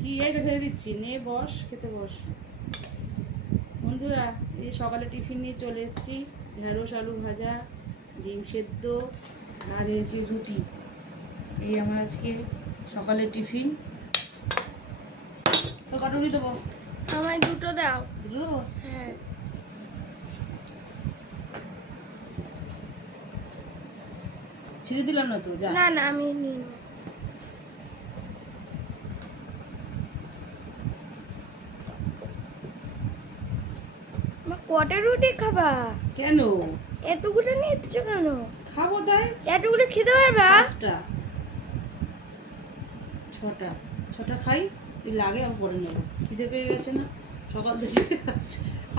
কি এই তো খেতে দিচ্ছি, নে বস, খেতে বস। বন্ধুরা, এই সকালে টিফিন নিয়ে চলে এসেছি। ঢেঁড়স আলু ভাজা, ডিম সেদ্ধ আর এই যে রুটি। এই আমার আজকে সকালের টিফিন। তো কটা রুটি দেবো? আমায় দুটো দাও। দুটো দেবো? হ্যাঁ। ছিঁড়ে দিলাম না তো, যা। না না, আমি নিই। কটা রুটি খাবা? কেন এতগুলো নিচ্ছ কেন? খাবো তাই। এতগুলো খেতে পারবা? 5টা 6টা 6টা খাই, এই লাগে আমি পরে নেবো। খিদে পেয়ে গেছে না সকাল থেকে।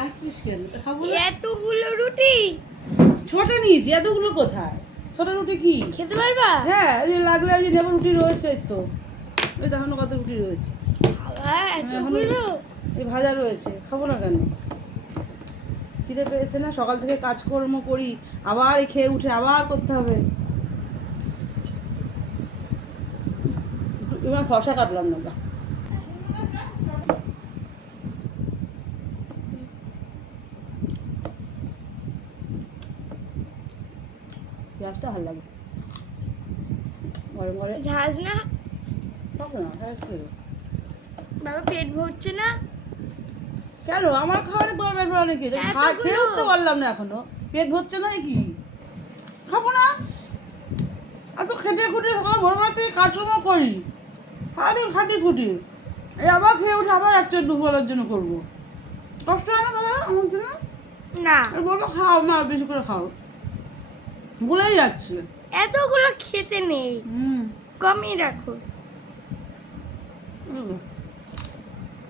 আসছিস কেন? তো খাবো না। এতগুলো রুটি 6টা নিয়েছি, এতগুলো কোথায়? 6টা রুটি কি খেতে পারবা? হ্যাঁ, ওই যে লাগলে ওই যে নেবো, রুটি রয়েছে এই তো। ওই দেখো না কত রুটি রয়েছে। বাবা, এতগুলো? এই ভাজা রয়েছে, খাবো না কেন? খিদে পেয়েছে না, সকাল থেকে কাজকর্ম করি, আবার এই খেয়ে উঠে আবার করতে হবে। এবার ফসা কাটলাম না যা। পেঁয়াজটা ভালো লাগে গরম গরম। ঝাঁজ না? খাবো না, হ্যাঁ খেয়ে। বাবা, পেট ভরছে না? কেন আমার খাবারে তোর পেট ভরা নাকি? এতগুলো? খেয়ে উঠতে পারলাম না এখনো, পেট ভরছে না কি? খাবো না। আর তো খেটে খুঁটে সকাল ভোরবেলা থেকে কাজকর্ম করি, সারাদিন খাটি খুঁটি, এই আবার খেয়ে উঠে আবার একটা দুপুরের জন্য করবো। কষ্ট হয় না দাদা আমার জন্য? না। বলবো খাও না, বেশি করে খাও, ভুলেই যাচ্ছে। এতগুলো খেতে নেই, হুম। কমই রাখো।